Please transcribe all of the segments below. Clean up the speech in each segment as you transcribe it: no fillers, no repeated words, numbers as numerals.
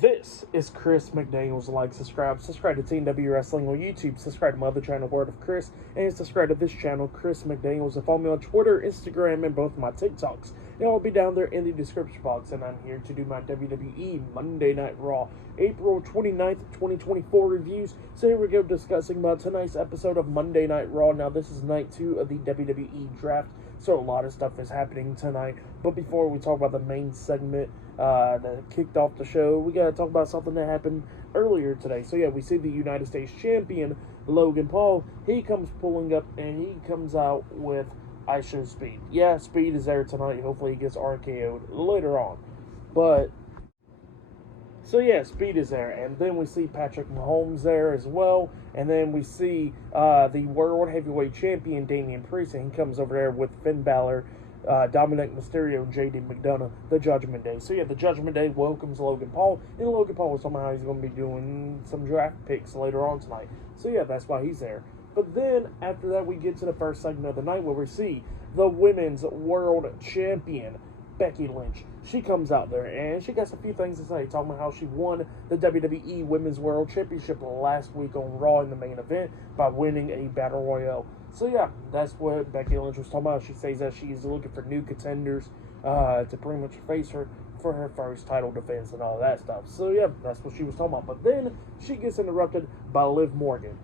This is Chris McDaniels. Like, subscribe to Team W Wrestling on YouTube, subscribe to my other channel, Word of Chris, and subscribe to this channel, Chris McDaniels, and follow me on Twitter, Instagram, and both my TikToks. It'll all be down there in the description box, and I'm here to do my WWE Monday Night Raw, April 29th, 2024 reviews. So here we go, discussing about tonight's episode of Monday Night Raw. Now, this is night 2 of the WWE Draft, so a lot of stuff is happening tonight. But before we talk about the main segment that kicked off the show, we got to talk about something that happened earlier today. So yeah, we see the United States Champion, Logan Paul. He comes pulling up, and he comes out with I Show Speed. Yeah, Speed is there tonight. Hopefully he gets RKO'd later on. But, so yeah, Speed is there. And then we see Patrick Mahomes there as well. And then we see the World Heavyweight Champion, Damian Priest. And he comes over there with Finn Balor, Dominic Mysterio, and JD McDonough, the Judgment Day. So yeah, the Judgment Day welcomes Logan Paul, and Logan Paul was somehow he's going to be doing some draft picks later on tonight. So yeah, that's why he's there. But then after that, we get to the first segment of the night where we see the Women's World Champion, Becky Lynch. She comes out there and she got a few things to say, talking about how she won the WWE Women's World Championship last week on Raw in the main event by winning a Battle Royale. So yeah, that's what Becky Lynch was talking about. She says that she's looking for new contenders to pretty much face her for her first title defense and all that stuff. So yeah, that's what she was talking about. But then she gets interrupted by Liv Morgan.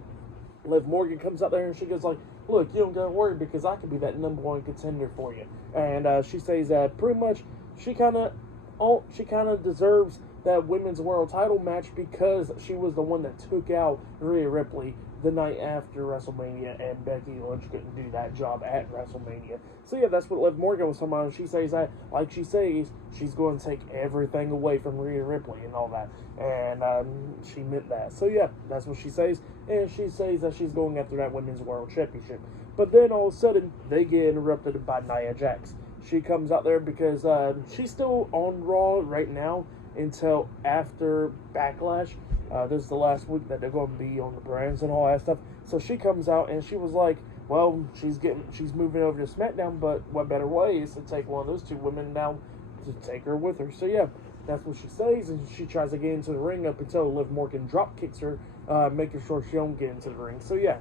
Liv Morgan comes out there and she goes like, look, you don't gotta worry because I could be that number one contender for you. And she says that pretty much she kind of deserves that women's world title match because she was the one that took out Rhea Ripley the night after WrestleMania, and Becky Lynch couldn't do that job at WrestleMania. So yeah, that's what Liv Morgan was talking about. She says that, like she says, she's going to take everything away from Rhea Ripley and all that, and she meant that. So yeah, that's what she says, and she says that she's going after that Women's World Championship. But then all of a sudden, they get interrupted by Nia Jax. She comes out there because she's still on Raw right now until after Backlash. This is the last week that they're going to be on the brands and all that stuff. So she comes out and she was like, well, she's moving over to SmackDown, but what better way is to take one of those two women down to take her with her. So yeah, that's what she says, and she tries to get into the ring up until Liv Morgan drop kicks her, making sure she don't get into the ring. So yeah,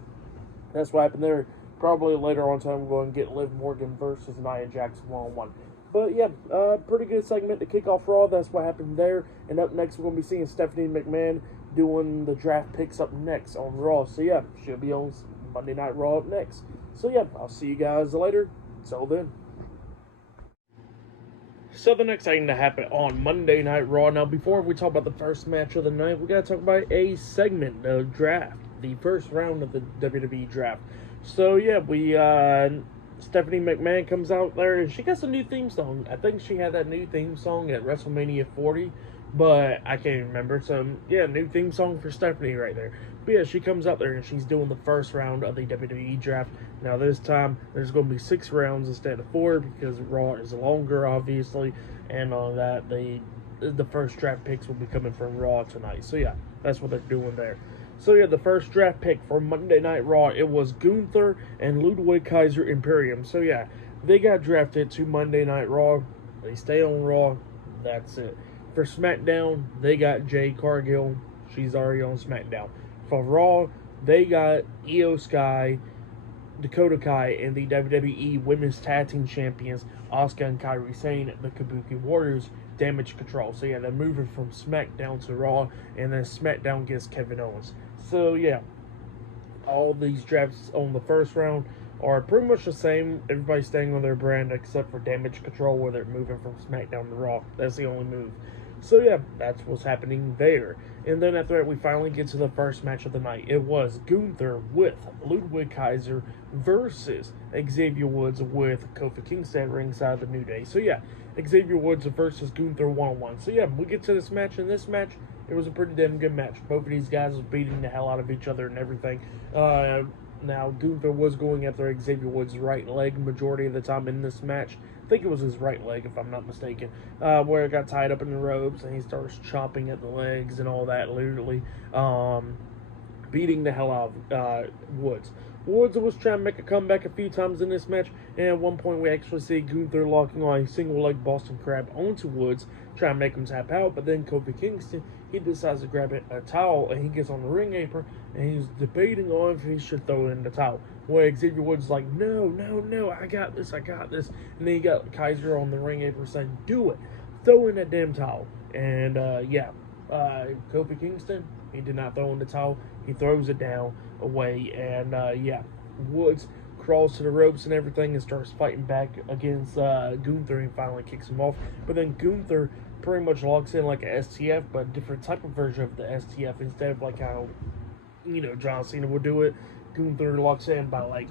that's what happened there. Probably later on time we're going to get Liv Morgan versus Nia Jax one-on-one. But yeah, pretty good segment to kick off Raw. That's what happened there. And up next, we're going to be seeing Stephanie McMahon doing the draft picks up next on Raw. So yeah, she'll be on Monday Night Raw up next. So yeah, I'll see you guys later. Till then. So the next thing to happen on Monday Night Raw. Now, before we talk about the first match of the night, we got to talk about a segment, the draft. The first round of the WWE Draft. So yeah, Stephanie McMahon comes out there and she got a new theme song. I think she had that new theme song at WrestleMania 40, but I can't remember. So yeah, new theme song for Stephanie right there. But yeah, she comes out there and she's doing the first round of the WWE Draft. Now this time there's going to be 6 rounds instead of 4 because Raw is longer, obviously, and on that the first draft picks will be coming from Raw tonight. So yeah, that's what they're doing there. So yeah, the first draft pick for Monday Night Raw, it was Gunther and Ludwig Kaiser Imperium. So yeah, they got drafted to Monday Night Raw. They stay on Raw. That's it. For SmackDown, they got Jade Cargill. She's already on SmackDown. For Raw, they got Io Sky, Dakota Kai, and the WWE Women's Tag Team Champions, Asuka and Kairi Sane, the Kabuki Warriors, Damage Control. So yeah, they're moving from SmackDown to Raw, and then SmackDown gets Kevin Owens. So yeah, all these drafts on the first round are pretty much the same. Everybody's staying on their brand except for Damage Control, where they're moving from SmackDown to Raw. That's the only move. So yeah, that's what's happening there. And then after that, we finally get to the first match of the night. It was Gunther with Ludwig Kaiser versus Xavier Woods with Kofi Kingston ringside the New Day. So yeah, Xavier Woods versus Gunther 1-on-1. So yeah, we get to this match. In this match, it was a pretty damn good match. Both of these guys was beating the hell out of each other and everything. Now, Gunther was going after Xavier Woods' right leg majority of the time in this match. I think it was his right leg, if I'm not mistaken, where it got tied up in the ropes, and he starts chopping at the legs and all that, literally beating the hell out of Woods. Woods was trying to make a comeback a few times in this match, and at one point we actually see Gunther locking on a single leg Boston Crab onto Woods, trying to make him tap out, but then Kofi Kingston, he decides to grab a towel, and he gets on the ring apron, and he's debating on if he should throw in the towel. Well, Xavier Woods is like, no, I got this, and then you got Kaiser on the ring apron saying, do it, throw in that damn towel, and Kofi Kingston, he did not throw in the towel. He throws it down away, and Woods crawls to the ropes and everything and starts fighting back against Gunther, and finally kicks him off. But then Gunther pretty much locks in like a STF, but a different type of version of the STF instead of like how John Cena would do it. Gunther locks in by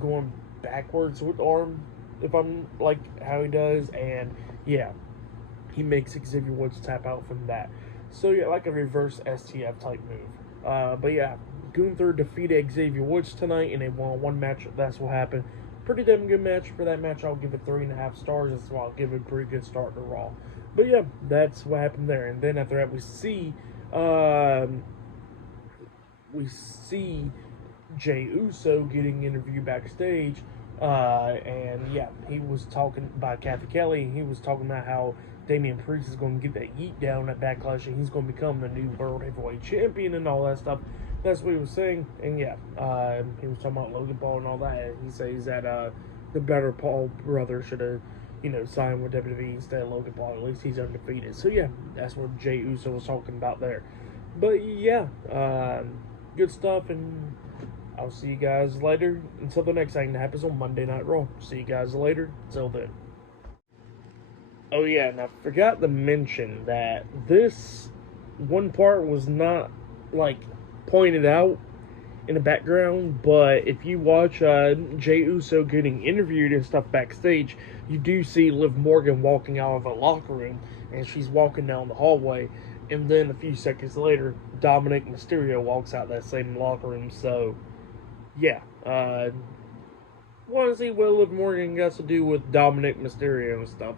going backwards with the arm, if I'm like how he does, and he makes Xavier Woods tap out from that. So like a reverse STF type move. But Gunther defeated Xavier Woods tonight in a one-on-one match. That's what happened. Pretty damn good match. For that match, I'll give it 3.5 stars. That's why I'll give it a pretty good start to Raw. But that's what happened there. And then after that, we see Jey Uso getting interviewed backstage. And he was talking by Kathy Kelly. He was talking about how Damian Priest is going to get that yeet down at Backlash, and he's going to become the new World Heavyweight Champion and all that stuff. That's what he was saying. And he was talking about Logan Paul and all that. And he says that the better Paul brother should have, signed with WWE instead of Logan Paul. At least he's undefeated. So that's what Jey Uso was talking about there. But good stuff, and I'll see you guys later. Until the next thing that happens on Monday Night Raw. See you guys later. Until then. Oh and I forgot to mention that this one part was not pointed out in the background, but if you watch Jey Uso getting interviewed and stuff backstage, you do see Liv Morgan walking out of a locker room, and she's walking down the hallway, and then a few seconds later, Dominic Mysterio walks out that same locker room. So want to see what Liv Morgan got to do with Dominic Mysterio and stuff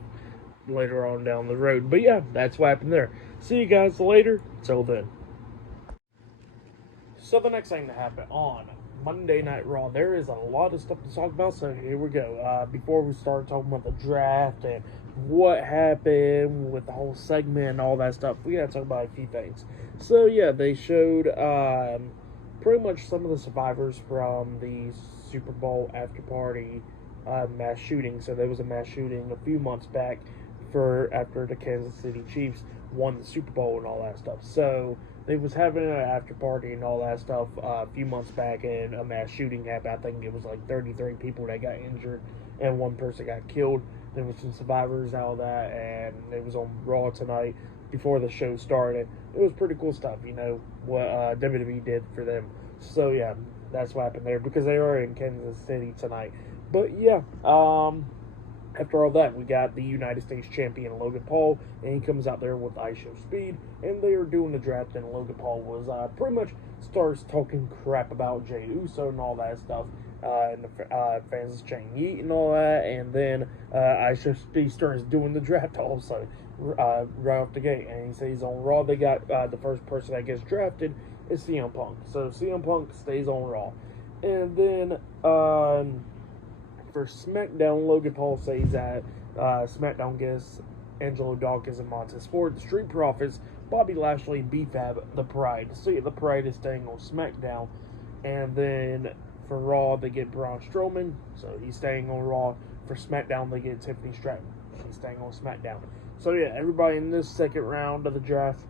later on down the road. But that's what happened there. See you guys later. Till then. So the next thing to happen on Monday Night Raw, there is a lot of stuff to talk about, so here we go. Before we start talking about the draft and what happened with the whole segment and all that stuff, we gotta talk about a few things. So they showed pretty much some of the survivors from the Super Bowl after party mass shooting. So there was a mass shooting a few months back after the Kansas City Chiefs won the Super Bowl and all that stuff. So they was having an after party and all that stuff a few months back, and a mass shooting happened. I think it was like 33 people that got injured and one person got killed. There was some survivors out of that, and it was on Raw tonight before the show started. It was pretty cool stuff, what WWE did for them. So that's what happened there, because they are in Kansas City tonight. But after all that, we got the United States Champion Logan Paul, and he comes out there with Ice Show Speed, and they are doing the draft, and Logan Paul was pretty much starts talking crap about Jey Uso and all that stuff, and the fans chanting yeet and all that, and then Ice Show Speed starts doing the draft also right off the gate, and he says on Raw they got the first person that gets drafted is CM Punk, so CM Punk stays on Raw, and then for SmackDown, Logan Paul says that SmackDown gets Angelo Dawkins and Montez Ford, the Street Profits, Bobby Lashley, and B-Fab, the Pride. So the Pride is staying on SmackDown. And then for Raw, they get Braun Strowman, so he's staying on Raw. For SmackDown, they get Tiffany Stratton. She's staying on SmackDown. So everybody in this second round of the draft,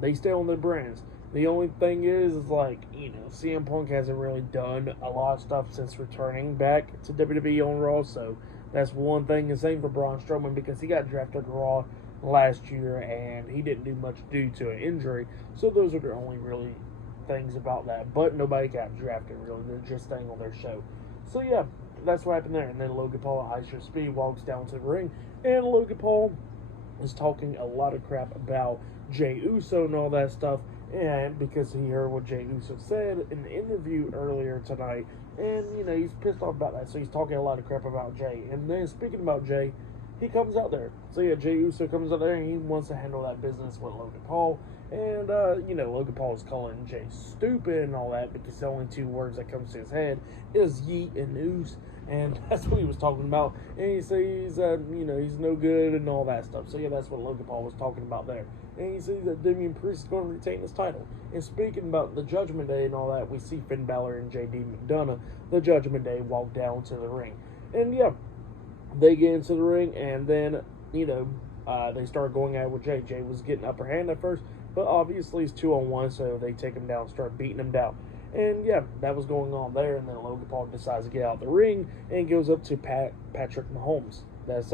they stay on their brands. The only thing is CM Punk hasn't really done a lot of stuff since returning back to WWE on Raw, so that's one thing. The same for Braun Strowman, because he got drafted to Raw last year, and he didn't do much due to an injury, so those are the only really things about that. But nobody got drafted, really. They're just staying on their show. So, that's what happened there. And then Logan Paul, Ice Show Speed, walks down to the ring, and Logan Paul is talking a lot of crap about Jey Uso and all that stuff, and because he heard what Jey Uso said in the interview earlier tonight, and he's pissed off about that, so he's talking a lot of crap about Jey. And then speaking about Jey, he comes out there. So yeah, Jey Uso comes out there and he wants to handle that business with Logan Paul. And, Logan Paul is calling Jey stupid and all that because the only two words that comes to his head is yeet and ooze. And that's what he was talking about. And he says, he's no good and all that stuff. So yeah, that's what Logan Paul was talking about there. And he says that Damian Priest is going to retain his title. And speaking about the Judgment Day and all that, we see Finn Balor and J.D. McDonough, the Judgment Day, walk down to the ring. And yeah, they get into the ring and then, they start going at it with Jey. Jey was getting upper hand at first, but obviously it's 2-on-1, so they take him down, start beating him down. And yeah, that was going on there. And then Logan Paul decides to get out the ring and goes up to Patrick Mahomes. That's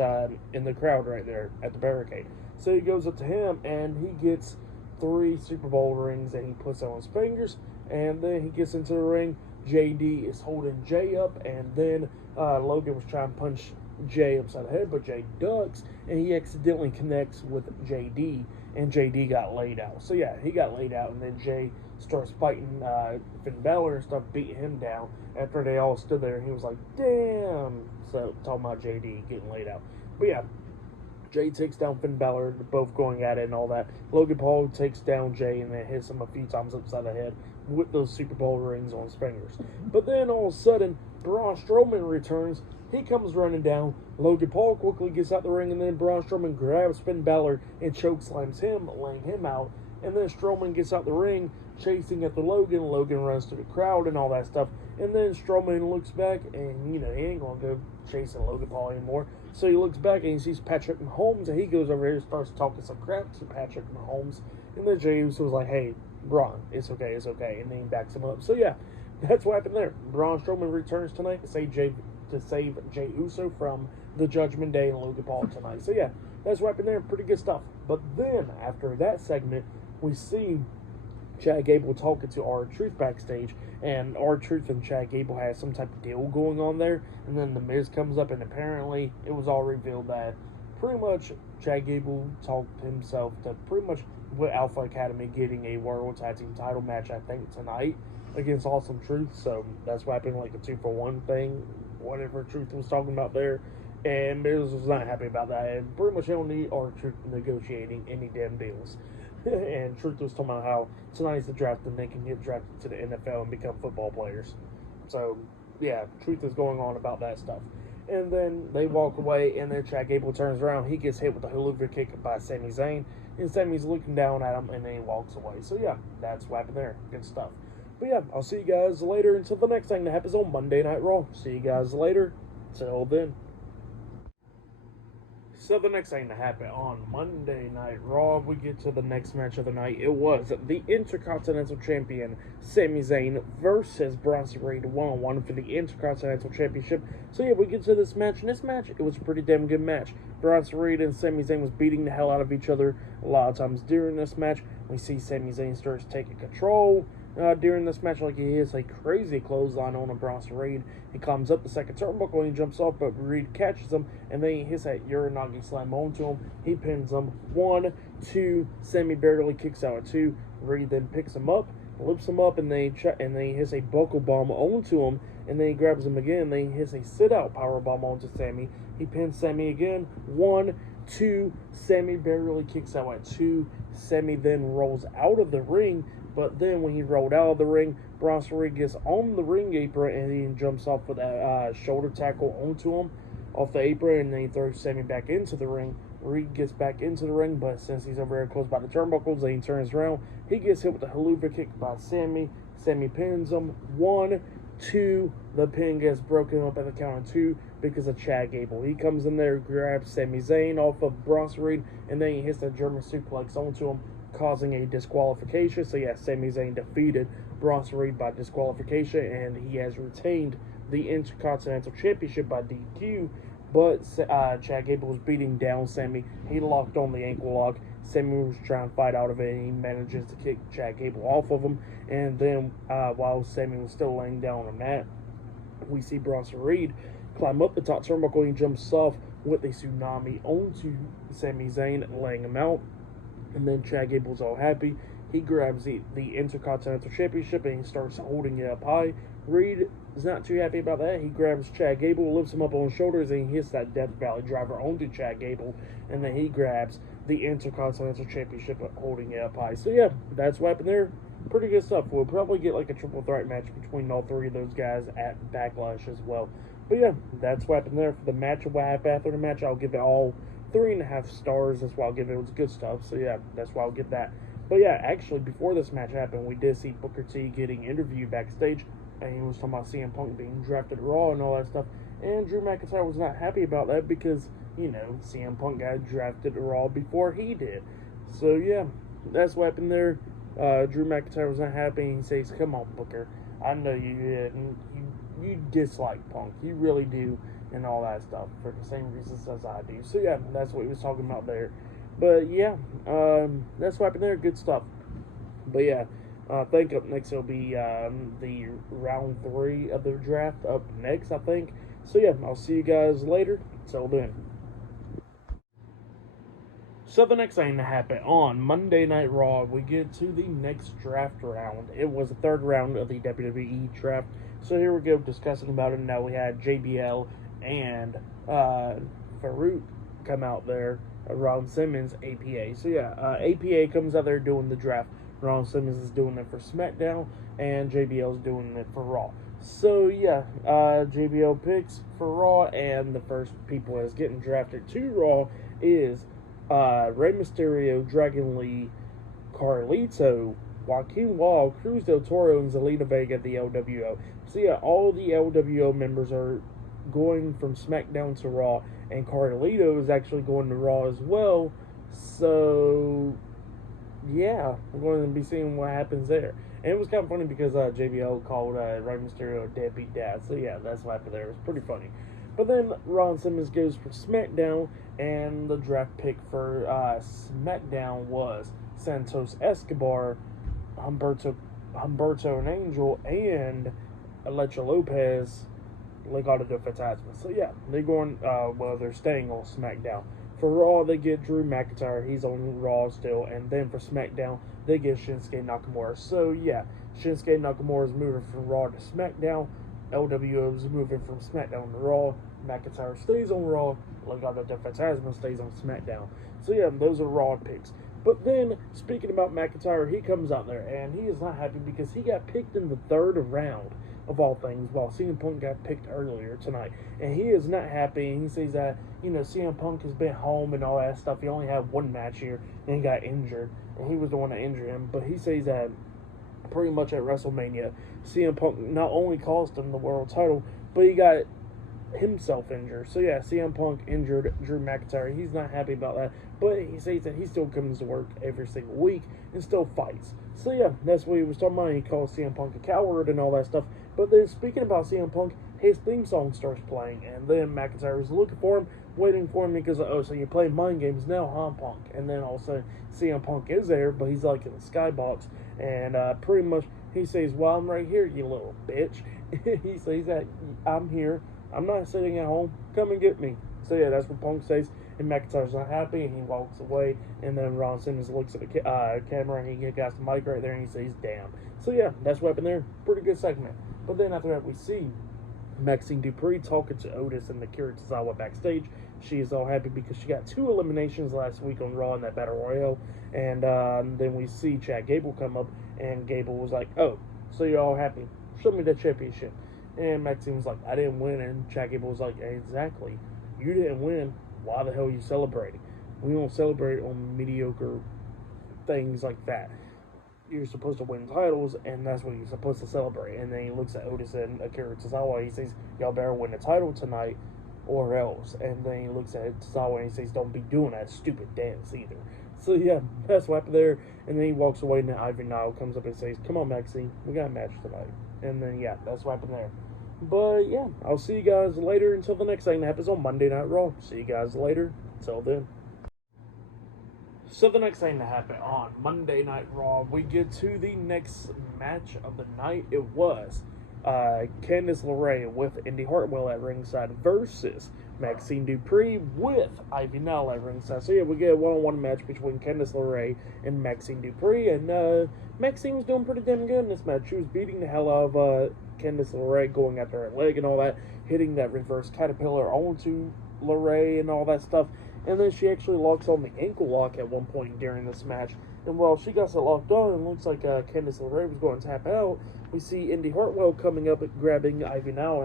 in the crowd right there at the barricade. So he goes up to him and he gets 3 Super Bowl rings and he puts them on his fingers. And then he gets into the ring. JD is holding Jey up, and then Logan was trying to punch Jey upside the head, but Jey ducks and he accidentally connects with JD, and JD got laid out. So yeah, he got laid out, and then Jey starts fighting Finn Balor and stuff, beating him down after they all stood there, and he was like, damn. So talking about JD getting laid out. But yeah, Jey takes down Finn Balor, both going at it and all that. Logan Paul takes down Jey and then hits him a few times upside the head with those Super Bowl rings on his fingers. But then all of a sudden, Braun Strowman returns. He comes running down. Logan Paul quickly gets out the ring, and then Braun Strowman grabs Finn Balor and chokeslams him, laying him out. And then Strowman gets out the ring, chasing after Logan. Logan runs to the crowd and all that stuff. And then Strowman looks back, and, he ain't going to go chasing Logan Paul anymore. So he looks back, and he sees Patrick Mahomes, and he goes over here and starts talking some crap to Patrick Mahomes. And then Jey Uso was like, hey, Braun, it's okay. And then he backs him up. So yeah, that's what happened there. Braun Strowman returns tonight to save Jey Uso from the Judgment Day and Logan Paul tonight. So yeah, that's what happened there. Pretty good stuff. But then, after that segment, we see Chad Gable talking to R-Truth backstage, and R-Truth and Chad Gable has some type of deal going on there, and then The Miz comes up, and apparently it was all revealed that pretty much Chad Gable talked himself to pretty much with Alpha Academy getting a World Tag Team title match, I think, tonight against Awesome Truth. So that's what happened, like a 2-for-1 thing, whatever Truth was talking about there. And Miz was not happy about that, and pretty much he don't need R-Truth negotiating any damn deals. And Truth was talking about how tonight's the draft and they can get drafted to the NFL and become football players. So, yeah, Truth is going on about that stuff. And then they walk away, and then Chad Gable turns around. He gets hit with a hula kick by Sami Zayn, and Sami's looking down at him, and then he walks away. So, yeah, that's what happened there. Good stuff. But, yeah, I'll see you guys later until the next thing that happens on Monday Night Raw. See you guys later. Till then. So the next thing to happen on Monday Night Raw, we get to the next match of the night. It was the Intercontinental Champion Sami Zayn versus Braun Reed 1-on-1 for the Intercontinental Championship. So yeah, we get to this match, and this match, it was a pretty damn good match. Braun Reed and Sami Zayn was beating the hell out of each other a lot of times during this match. We see Sami Zayn starts taking control during this match, like he hits a crazy clothesline on a Braun Reed. He comes up the second turnbuckle and he jumps off, but Reed catches him, and then he hits that Uranagi slam onto him. He pins him. 1, 2, Sami barely kicks out at 2. Reed then picks him up, lifts him up, and then he hits a buckle bomb onto him, and then he grabs him again, and then he hits a sit-out power bomb onto Sami. He pins Sami again. 1, 2, Sami barely kicks out at 2. Sami then rolls out of the ring, but then when he rolled out of the ring, Braun Reed gets on the ring apron, and he jumps off with a shoulder tackle onto him off the apron, and then he throws Sami back into the ring. Reed gets back into the ring, but since he's over here close by the turnbuckles, then he turns around. He gets hit with the haluva kick by Sami. Sami pins him. 1, 2, the pin gets broken up at the count of 2 because of Chad Gable. He comes in there, grabs Sami Zayn off of Braun Reed, and then he hits the German suplex onto him, causing a disqualification. So yeah, Sami Zayn defeated Braun Reed by disqualification, and he has retained the Intercontinental Championship by DQ. But Chad Gable was beating down Sami. He locked on the ankle lock. Sami was trying to fight out of it, and he manages to kick Chad Gable off of him. And then while Sami was still laying down on the mat, we see Braun Reed climb up the top turnbuckle. He jumps off with a tsunami onto Sami Zayn, laying him out. And then Chad Gable's all happy. he grabs the Intercontinental Championship and he starts holding it up high. Reed is not too happy about that. He grabs Chad Gable, lifts him up on his shoulders, and he hits that Death Valley driver onto Chad Gable, and then he grabs the Intercontinental Championship holding it up high. So yeah, that's what happened there. Pretty good stuff. We'll probably get like a triple threat match between all three of those guys at Backlash as well. But yeah, that's what happened there. For the match, what happened after the match, I'll give it all 3.5 stars. That's why I'll give it. It was good stuff. So yeah, that's why I'll give that. But yeah, actually, before this match happened, we did see Booker T getting interviewed backstage, and he was talking about CM Punk being drafted Raw and all that stuff. And Drew McIntyre was not happy about that because, you know, CM Punk got drafted Raw before he did. So yeah, that's what happened there. Drew McIntyre was not happy. He says, "Come on, Booker. I know you dislike Punk. You really do, and all that stuff for the same reasons as I do." So yeah, that's what he was talking about there. But yeah, that's what happened there. Good stuff. But yeah, I think up next will be the round 3 of the draft up next, I think. So yeah, I'll see you guys later. Till then. So the next thing to happen on Monday Night Raw, we get to the next draft round. It was the 3rd round of the WWE draft. So here we go discussing about it. Now we had JBL and Farouk come out there. Ron Simmons, APA. So yeah, APA comes out there doing the draft. Ron Simmons is doing it for SmackDown, and JBL is doing it for Raw. So yeah, JBL picks for Raw, and the first people that's getting drafted to Raw is Rey Mysterio, Dragon Lee, Carlito, Joaquin Wall, Cruz del Toro, and Zelina Vega, the LWO. So yeah, all the LWO members are going from SmackDown to Raw, and Carlito is actually going to Raw as well. So yeah, we're going to be seeing what happens there. And it was kind of funny because JBL called Rey Mysterio a deadbeat dad. So yeah, that's what happened there. It was pretty funny. But then Ron Simmons goes for SmackDown, and the draft pick for SmackDown was Santos Escobar, Humberto and Angel, and Alexa Lopez, Legado del Fantasma. So yeah, they're going, they're staying on SmackDown. For Raw, they get Drew McIntyre. He's on Raw still. And then for SmackDown, they get Shinsuke Nakamura. So yeah, Shinsuke Nakamura is moving from Raw to SmackDown. LWO is moving from SmackDown to Raw. McIntyre stays on Raw. Legado del Fantasma stays on SmackDown. So yeah, those are Raw picks. But then, speaking about McIntyre, he comes out there, and he is not happy because he got picked in the 3rd round of all things, while CM Punk got picked earlier tonight. And he is not happy, and he says that, you know, CM Punk has been home and all that stuff. He only had 1 match here, and he got injured, and he was the one that injured him. But he says that pretty much at WrestleMania, CM Punk not only cost him the world title, but he got himself injured. So yeah, CM Punk injured Drew McIntyre. He's not happy about that, but he says that he still comes to work every single week and still fights. So yeah, that's what he was talking about. He calls CM Punk a coward and all that stuff. But then, speaking about CM Punk, his theme song starts playing, and then McIntyre is looking for him, waiting for him, because, oh, so you're playing mind games now, huh, Punk? And then all of a sudden, CM Punk is there, but he's like in the skybox, and pretty much he says, "Well, I'm right here, you little bitch." He says that, "I'm here. I'm not sitting at home. Come and get me." So yeah, that's what Punk says, and McIntyre's not happy, and he walks away, and then Ron Simmons looks at the camera, and he got the mic right there, and he says, "Damn." So yeah, that's what happened there. Pretty good segment. But then after that, we see Maxine Dupree talking to Otis and Akira Tozawa backstage. She is all happy because she got 2 eliminations last week on Raw in that Battle Royale. And then we see Chad Gable come up, and Gable was like, "Oh, so you're all happy. Show me the championship." And Maxine was like, "I didn't win." And Chad Gable was like, "Exactly. You didn't win. Why the hell are you celebrating? We don't celebrate on mediocre things like that. You're supposed to win titles, and that's what you're supposed to celebrate." And then he looks at Otis and Akira Tozawa. He says, "Y'all better win the title tonight or else." And then he looks at Tozawa and he says, "Don't be doing that stupid dance either." So yeah, that's what happened there. And then he walks away, and then Ivy Nile comes up and says, "Come on, Maxine, we got a match tonight." And then yeah, that's what happened there. But yeah, I'll see you guys later until the next thing that happens on Monday Night Raw. See you guys later. Until then. So the next thing to happen on Monday Night Raw, we get to the next match of the night. It was Candice LeRae with Indy Hartwell at ringside versus Maxine Dupree with Ivy Nile at ringside. So yeah, we get a one-on-one match between Candice LeRae and Maxine Dupree, and Maxine was doing pretty damn good in this match. She was beating the hell out of Candice LeRae, going after her leg and all that, hitting that reverse caterpillar onto LeRae and all that stuff. And then she actually locks on the ankle lock at one point during this match. And while she got it locked on, and looks like Candice LeRae was going to tap out, we see Indy Hartwell coming up and grabbing Ivy Nile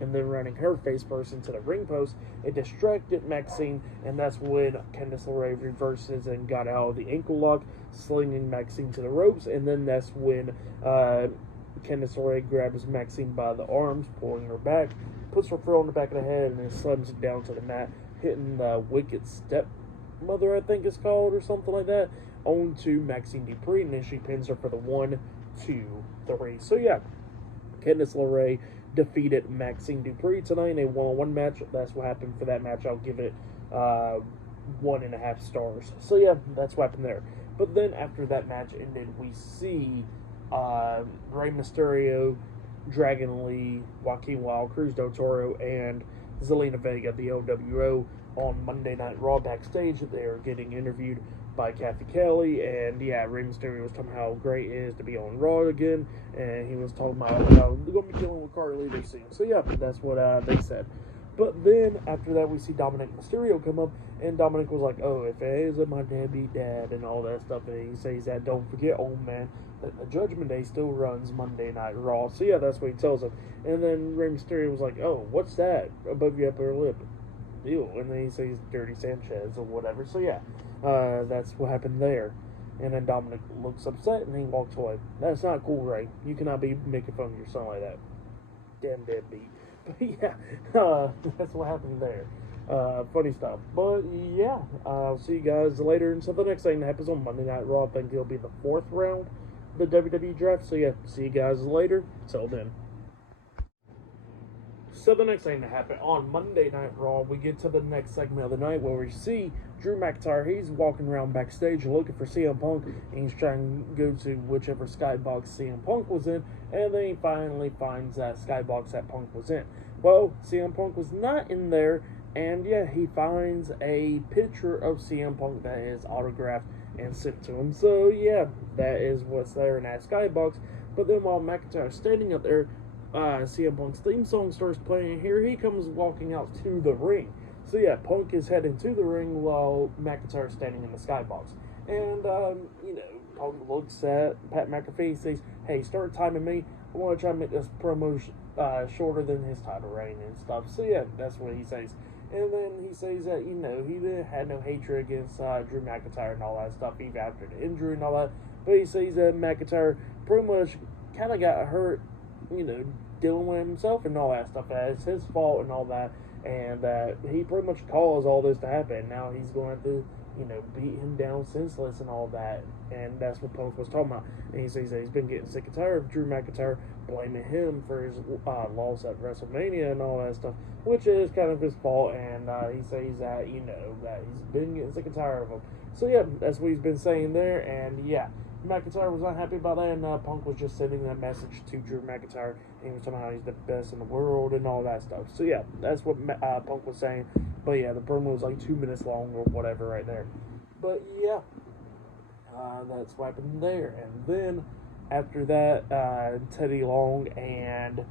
and then running her face first into the ring post. It distracted Maxine, and that's when Candice LeRae reverses and got out of the ankle lock, slinging Maxine to the ropes. And then that's when Candice LeRae grabs Maxine by the arms, pulling her back, puts her throw on the back of the head, and then slams it down to the mat, hitting the Wicked Stepmother, I think it's called, or something like that, onto Maxine Dupree, and then she pins her for the 1, 2, 3. So yeah, Candice LeRae defeated Maxine Dupree tonight in a one-on-one match. That's what happened for that match. I'll give it 1.5 stars. So yeah, that's what happened there. But then after that match ended, we see Rey Mysterio, Dragon Lee, Joaquin Wilde, Cruz del Toro, and Zelina Vega, the LWO, on Monday Night Raw backstage. They are getting interviewed by Kathy Kelly, and yeah, Rey Mysterio was talking about how great it is to be on Raw again, and he was talking about how they're going to be dealing with Carly Lee soon. So yeah, that's what they said. But then after that, we see Dominic Mysterio come up, and Dominic was like, "Oh, if it isn't my deadbeat dad," and all that stuff, and he says that, "Don't forget, old man, that the Judgment Day still runs Monday Night Raw." So yeah, that's what he tells him. And then Rey Mysterio was like, "Oh, what's that above your upper lip?" Ew. And then he says Dirty Sanchez or whatever. So yeah, that's what happened there. And then Dominic looks upset and he walks away. That's not cool, Ray. You cannot be making fun of your son like that. Damn deadbeat. But yeah, that's what happened there. Funny stuff. But yeah, I'll see you guys later. And so the next thing that happens on Monday Night Raw, I think it'll be the 4th round of the WWE draft. So yeah, see you guys later. Till then. So the next thing that happened on Monday Night Raw, we get to the next segment of the night where we see Drew McIntyre. He's walking around backstage looking for CM Punk, and he's trying to go to whichever skybox CM Punk was in, and then he finally finds that skybox that Punk was in. Well, CM Punk was not in there, and yeah, he finds a picture of CM Punk that is autographed and sent to him. So yeah, that is what's there in that skybox. But then while McIntyre's standing up there, CM Punk's theme song starts playing, and here he comes walking out to the ring. So yeah, Punk is heading to the ring while McIntyre's standing in the skybox. And, Punk looks at Pat McAfee, says, "Hey, start timing me. I want to try to make this promo shorter than his title reign and stuff." So yeah, that's what he says. And then he says that, he had no hatred against Drew McIntyre and all that stuff, even after the injury and all that. But he says that McIntyre pretty much kind of got hurt, dealing with himself and all that stuff. That it's his fault and all that, and that he pretty much caused all this to happen. Now he's going to, beat him down senseless and all that. And that's what Punk was talking about. And he says that he's been getting sick and tired of Drew McIntyre blaming him for his loss at WrestleMania and all that stuff, which is kind of his fault. And he says that, that he's been getting sick and tired of him. So yeah, that's what he's been saying there. And yeah, McIntyre was not happy about that, and Punk was just sending that message to Drew McIntyre, and he was talking about how he's the best in the world and all that stuff. So yeah, that's what Punk was saying. But yeah, the promo was like 2 minutes long or whatever right there. But yeah, that's what happened there. And then after that, Teddy Long and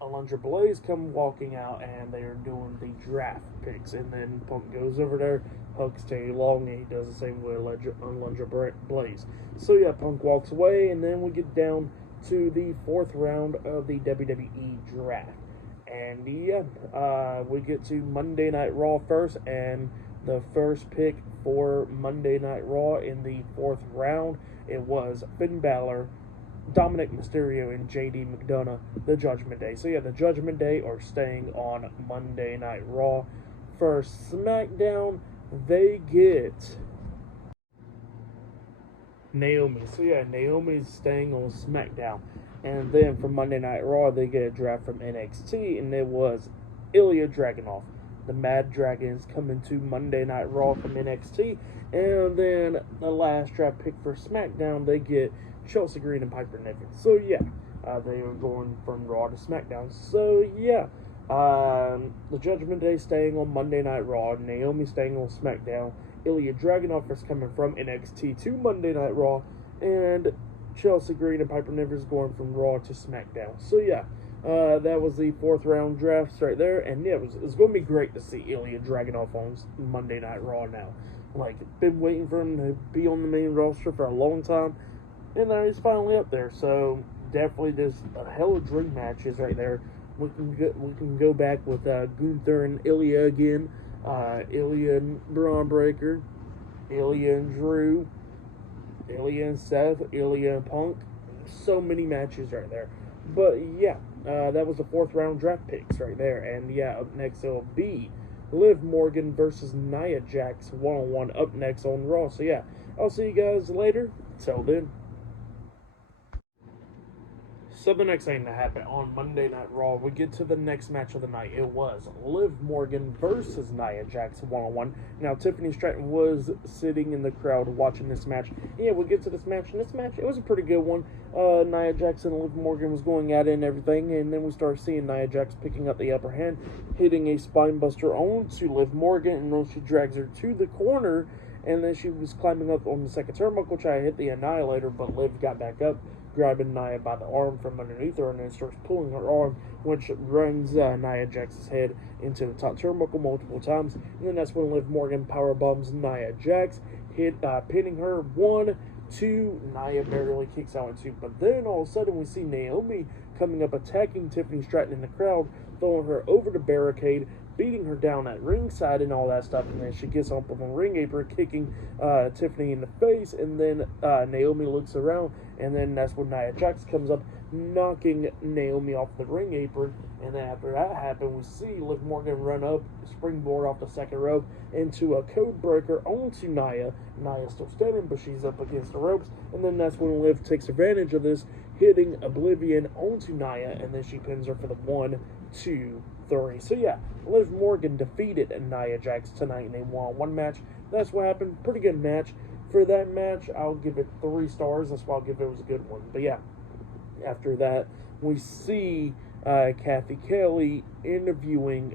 Alundra Blaze come walking out, and they are doing the draft picks. And then Punk goes over there, hugs Teddy Long, and he does the same with Alundra Blaze. So yeah, Punk walks away, and then we get down to the 4th round of the WWE draft. And yeah, we get to Monday Night Raw first, and the first pick for Monday Night Raw in the 4th round, it was Finn Balor, Dominic Mysterio, and JD McDonough, the Judgment Day. So yeah, the Judgment Day are staying on Monday Night Raw. For SmackDown, they get Naomi. So yeah, Naomi's staying on SmackDown. And then for Monday Night Raw, they get a draft from NXT, and it was Ilya Dragunov. The Mad Dragons coming to Monday Night Raw from NXT. And then the last draft pick for SmackDown, they get Chelsea Green and Piper Niven. So yeah, they are going from Raw to SmackDown. So yeah, The Judgment Day staying on Monday Night Raw, Naomi staying on SmackDown, Ilya Dragunov is coming from NXT to Monday Night Raw, and Chelsea Green and Piper Niven going from Raw to SmackDown. So yeah, that was the 4th round drafts right there, and yeah, it was going to be great to see Ilya Dragunov on Monday Night Raw now. Like, been waiting for him to be on the main roster for a long time, and now he's finally up there. So definitely just a hell of dream matches right there. We can go back with Gunther and Ilya again, Ilya and Braun Breaker, Ilya and Drew, Ilya and Seth, Ilya and Punk. So many matches right there. But yeah, that was the 4th round draft picks right there. And yeah, up next it'll be Liv Morgan versus Nia Jax 1-on-1 up next on Raw. So yeah, I'll see you guys later. Till then. So the next thing that happened on Monday Night Raw, we get to the next match of the night. It was Liv Morgan versus Nia Jax 1-on-1. Now, Tiffany Stratton was sitting in the crowd watching this match. Yeah, we get to this match, and this match, it was a pretty good one. Nia Jax and Liv Morgan was going at it and everything, and then we started seeing Nia Jax picking up the upper hand, hitting a spine buster onto Liv Morgan, and then she drags her to the corner, and then she was climbing up on the second turnbuckle, trying to hit the Annihilator, but Liv got back up, grabbing Nia by the arm from underneath her, and then starts pulling her arm, which runs Nia Jax's head into the top turnbuckle multiple times. And then that's when Liv Morgan power bombs Nia Jax, pinning her 1, 2. Nia barely kicks out in 2, but then all of a sudden we see Naomi coming up, attacking Tiffany Stratton in the crowd, throwing her over the barricade, beating her down at ringside and all that stuff, and then she gets up on the ring apron, kicking Tiffany in the face, and then Naomi looks around, and then that's when Nia Jax comes up, knocking Naomi off the ring apron, and then after that happened, we see Liv Morgan run up, springboard off the second rope, into a code breaker onto Nia. Nia's still standing, but she's up against the ropes, and then that's when Liv takes advantage of this, hitting Oblivion onto Nia, and then she pins her for the 1, 2, 3. So yeah, Liv Morgan defeated Nia Jax tonight in a 1-on-1 match. That's what happened. Pretty good match. For that match, I'll give it 3 stars. That's why I'll give it was a good one. But yeah, after that, we see Kathy Kelly interviewing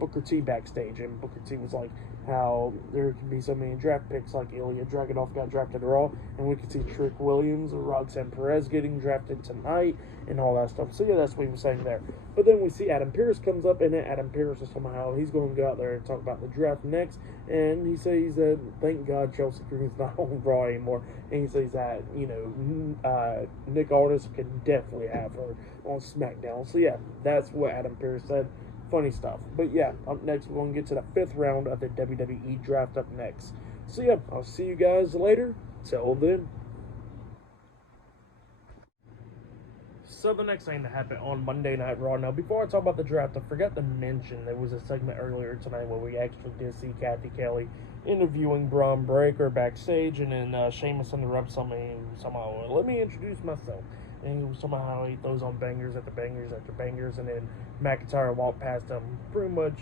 Booker T backstage, and Booker T was like, how there can be so many draft picks, like Ilya Dragunov got drafted Raw, and we could see Trick Williams or Roxanne Perez getting drafted tonight, and all that stuff. So yeah, that's what he was saying there. But then we see Adam Pearce comes up, and then Adam Pearce is somehow he's going to go out there and talk about the draft next, and he says that thank God Chelsea Green's not on Raw anymore, and he says that, you know, Nick Aldis can definitely have her on SmackDown. So yeah, that's what Adam Pearce said. Funny stuff. But yeah, up next we're going to get to the 5th round of the WWE draft up next. So yeah, I'll see you guys later. Till then. So the next thing that happened on Monday Night Raw. Now, before I talk about the draft, I forgot to mention there was a segment earlier tonight where we actually did see Kathy Kelly interviewing Braun Breaker backstage, and then Sheamus interrupts something somehow. Let me introduce myself. And somehow he throws on bangers after bangers after bangers, and then McIntyre walked past him, pretty much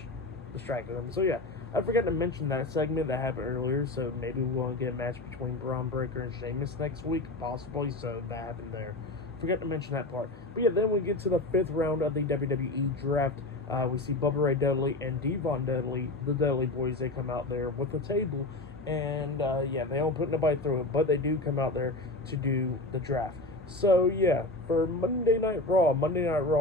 distracted him. So yeah, I forgot to mention that segment that happened earlier, so maybe we'll get a match between Braun Breaker and Sheamus next week, possibly, so that happened there. Forgot to mention that part. But yeah, then we get to the 5th round of the WWE draft. We see Bubba Ray Dudley and Devon Dudley, the Dudley boys, they come out there with a table, and yeah, they don't put nobody through it, but they do come out there to do the draft. So yeah, for Monday Night Raw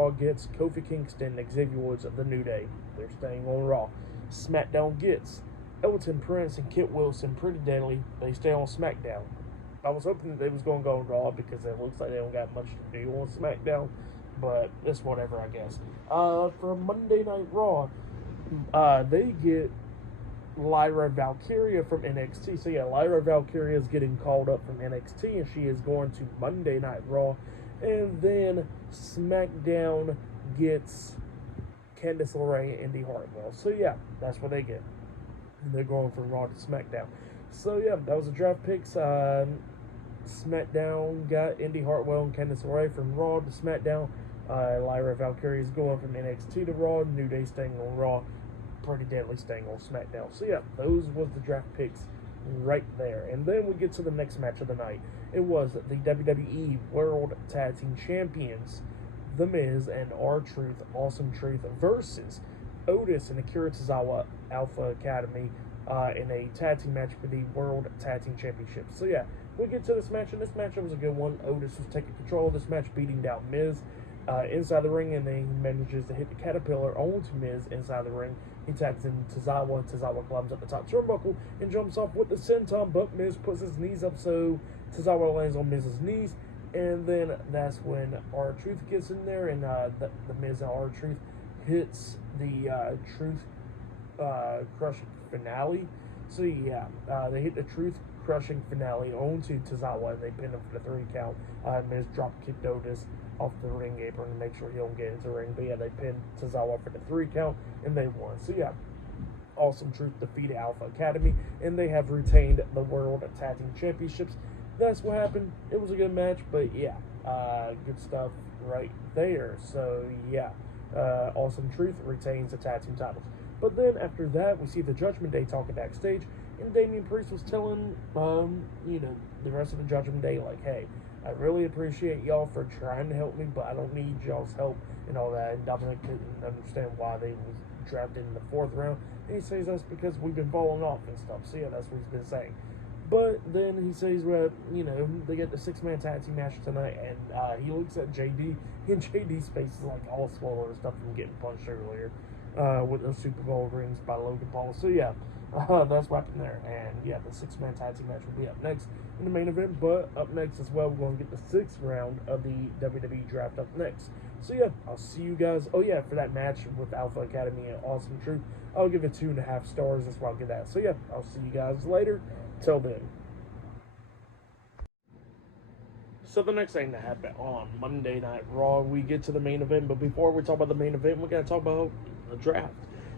gets Kofi Kingston, Xavier Woods of the New Day. They're staying on Raw. SmackDown gets Elton Prince and Kit Wilson, Pretty Deadly. They stay on SmackDown. I was hoping that they was going to go on Raw because it looks like they don't got much to do on SmackDown, but it's whatever, I guess. For Monday Night Raw, they get Lyra Valkyria from NXT. So yeah, Lyra Valkyria is getting called up from NXT, and she is going to Monday Night Raw. And then SmackDown gets Candice LeRae and Indy Hartwell. So yeah, that's what they get. And they're going from Raw to SmackDown. So yeah, that was the draft picks. SmackDown got Indy Hartwell and Candice LeRae from Raw to SmackDown. Lyra Valkyria is going from NXT to Raw. New Day staying on Raw. Pretty Deadly staying on SmackDown. So yeah, those was the draft picks right there. And then we get to the next match of the night. It was the WWE World Tag Team Champions The Miz and R-Truth, Awesome Truth versus Otis and Akira Tozawa Alpha Academy in a tag team match for the World Tag Team Championship. So yeah, we get to this match, and this match was a good one. Otis was taking control of this match, beating down Miz inside the ring, and then he manages to hit the Caterpillar onto Miz inside the ring. He tags in Tozawa. Tozawa climbs up the top turnbuckle and jumps off with the senton, but Miz puts his knees up, so Tozawa lands on Miz's knees. And then that's when R-Truth gets in there, and the Miz and R-Truth hits the Truth crushing finale. So yeah, they hit the Truth crushing finale onto Tozawa, and they pin him for the 3 count. Miz drop kicked Otis off the ring apron to make sure he don't get into the ring. But yeah, they pinned Tozawa for the 3 count, and they won. So yeah, Awesome Truth defeated Alpha Academy, and they have retained the World Tag Team Championships. That's what happened. It was a good match, but yeah, good stuff right there. So yeah, Awesome Truth retains the tag team titles. But then after that, we see the Judgment Day talking backstage, and Damian Priest was telling, the rest of the Judgment Day, like, hey, I really appreciate y'all for trying to help me, but I don't need y'all's help and all that. And Dominic couldn't understand why they was drafted in the 4th round. And he says that's because we've been falling off and stuff. So yeah, that's what he's been saying. But then he says, well, they get the 6-man tag team match tonight, and he looks at JD, and JD's face is like all swollen and stuff from getting punched earlier with those Super Bowl rings by Logan Paul. So yeah, that's what happened there. And yeah, the 6-man tag team match will be up next in the main event. But up next as well, we're going to get the 6th round of the WWE draft up next. So yeah, I'll see you guys. Oh yeah, for that match with Alpha Academy and Awesome Truth, I'll give it 2.5 stars. That's why I'll give that. So yeah, I'll see you guys later. Till then. So the next thing that happened on Monday Night Raw, we get to the main event. But before we talk about the main event, we got to talk about the draft.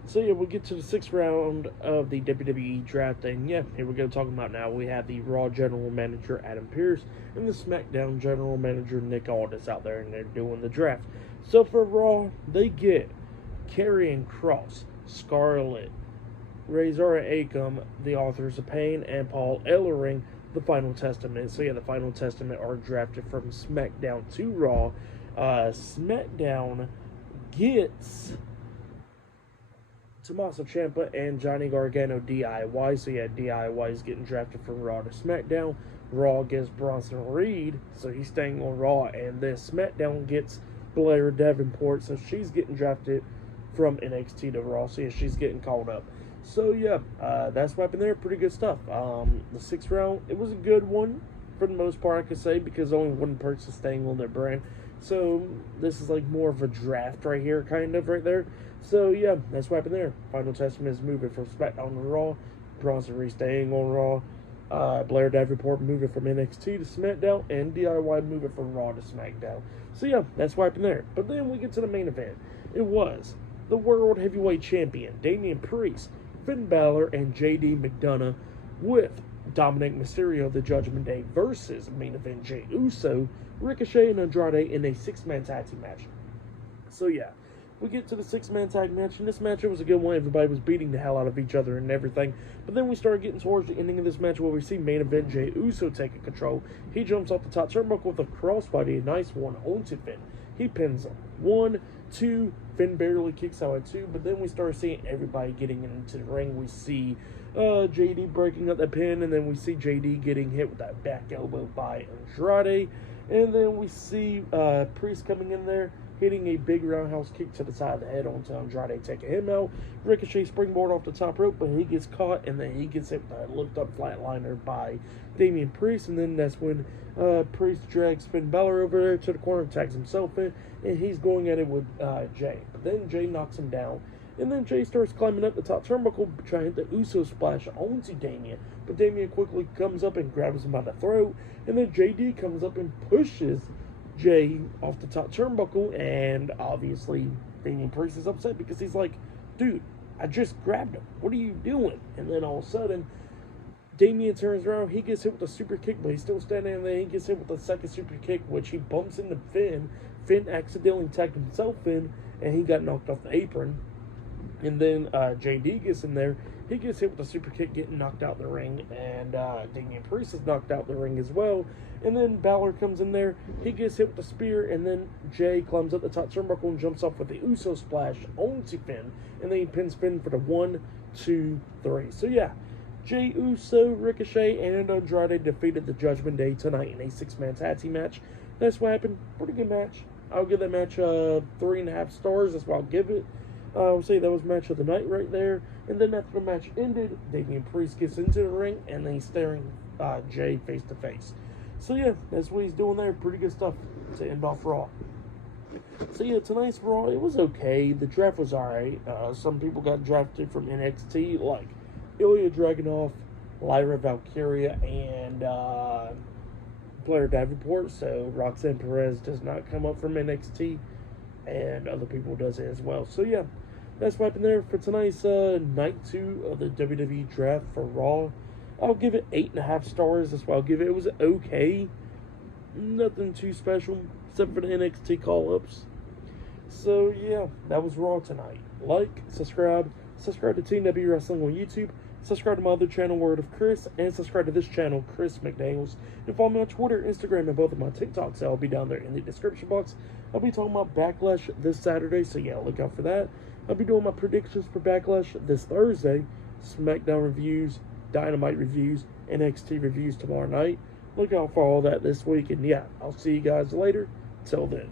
So yeah, we get to the 6th round of the WWE draft, and yeah, here we go talking about now. We have the Raw General Manager Adam Pearce and the SmackDown General Manager Nick Aldis out there, and they're doing the draft. So for Raw, they get Karrion Kross, Scarlett, Razor Akam, the Authors of Pain, and Paul Ellering, the Final Testament. So yeah, the Final Testament are drafted from SmackDown to Raw. SmackDown gets Tommaso Ciampa and Johnny Gargano DIY. So yeah, DIY is getting drafted from Raw to SmackDown. Raw gets Bronson Reed, so he's staying on Raw, and then SmackDown gets Blair Davenport, so she's getting drafted from NXT to Raw. So yeah, she's getting called up. So yeah, that's what happened there. Pretty good stuff. The 6th round, it was a good one for the most part, I could say, because only one person's staying on their brand. So this is like more of a draft right here, kind of right there. So yeah, that's what happened there. Final Testament is moving from SmackDown to Raw. Bronson Reed staying on Raw. Blair Davenport moving from NXT to SmackDown, and DIY moving from Raw to SmackDown. So yeah, that's what happened there. But then we get to the main event. It was the World Heavyweight Champion Damian Priest, Finn Balor, and JD McDonough with Dominic Mysterio, the Judgment Day, versus main event Jey Uso, Ricochet, and Andrade in a 6-man tag team match. So yeah, we get to the 6-man tag match, and this match, it was a good one. Everybody was beating the hell out of each other and everything. But then we started getting towards the ending of this match where we see main event Jey Uso taking control. He jumps off the top turnbuckle with a crossbody, a nice one onto Finn. He pins him. 1, 2, Finn barely kicks out at 2, but then we start seeing everybody getting into the ring. We see JD breaking up that pin, and then we see JD getting hit with that back elbow by Andrade, and then we see Priest coming in there, hitting a big roundhouse kick to the side of the head onto Andrade, taking him out. Ricochet springboard off the top rope, but he gets caught, and then he gets hit with a lift-up flatliner by Damian Priest, and then that's when Priest drags Finn Balor over there to the corner, tags himself in, and he's going at it with Jey. But then Jey knocks him down, and then Jey starts climbing up the top turnbuckle, trying to hit the Uso splash onto Damian, but Damian quickly comes up and grabs him by the throat, and then JD comes up and pushes Jey off the top turnbuckle, and obviously Damian Priest is upset because he's like, dude, I just grabbed him. What are you doing? And then all of a sudden, Damian turns around. He gets hit with a super kick, but he's still standing there. He gets hit with a second super kick, which he bumps into Finn. Finn accidentally tagged himself in, and he got knocked off the apron. And then JD gets in there. He gets hit with a super kick, getting knocked out the ring, and Damian Priest is knocked out the ring as well. And then Balor comes in there, he gets hit with a spear, and then Jay climbs up the top turnbuckle and jumps off with the Uso splash onto Finn, and then he pins Finn for the 1, 2, 3. So yeah, Jay Uso, Ricochet, and Andrade defeated the Judgment Day tonight in a 6-man tag team match. That's what happened. Pretty good match. I'll give that match 3.5 stars. That's what I'll give it. I'll say that was match of the night right there. And then after the match ended, Damian Priest gets into the ring, and then he's staring Jay face to face. So yeah, that's what he's doing there. Pretty good stuff to end off Raw. So yeah, tonight's Raw, it was okay. The draft was alright. Some people got drafted from NXT, like Ilya Dragunov, Lyra Valkyria, and Blair Davenport. So Roxanne Perez does not come up from NXT, and other people does it as well. So yeah, that's what happened there for tonight's night 2 of the WWE draft for Raw. I'll give it 8.5 stars. That's what I'll give it. It was okay. Nothing too special, except for the NXT call-ups. So yeah, that was Raw tonight. Like, subscribe to Team W Wrestling on YouTube, subscribe to my other channel, Word of Chris, and subscribe to this channel, Chris McDaniels. And follow me on Twitter, Instagram, and both of my TikToks. I'll be down there in the description box. I'll be talking about Backlash this Saturday, so yeah, look out for that. I'll be doing my predictions for Backlash this Thursday, SmackDown reviews, Dynamite reviews, NXT reviews tomorrow night. Look out for all that this week, and yeah, I'll see you guys later. Till then.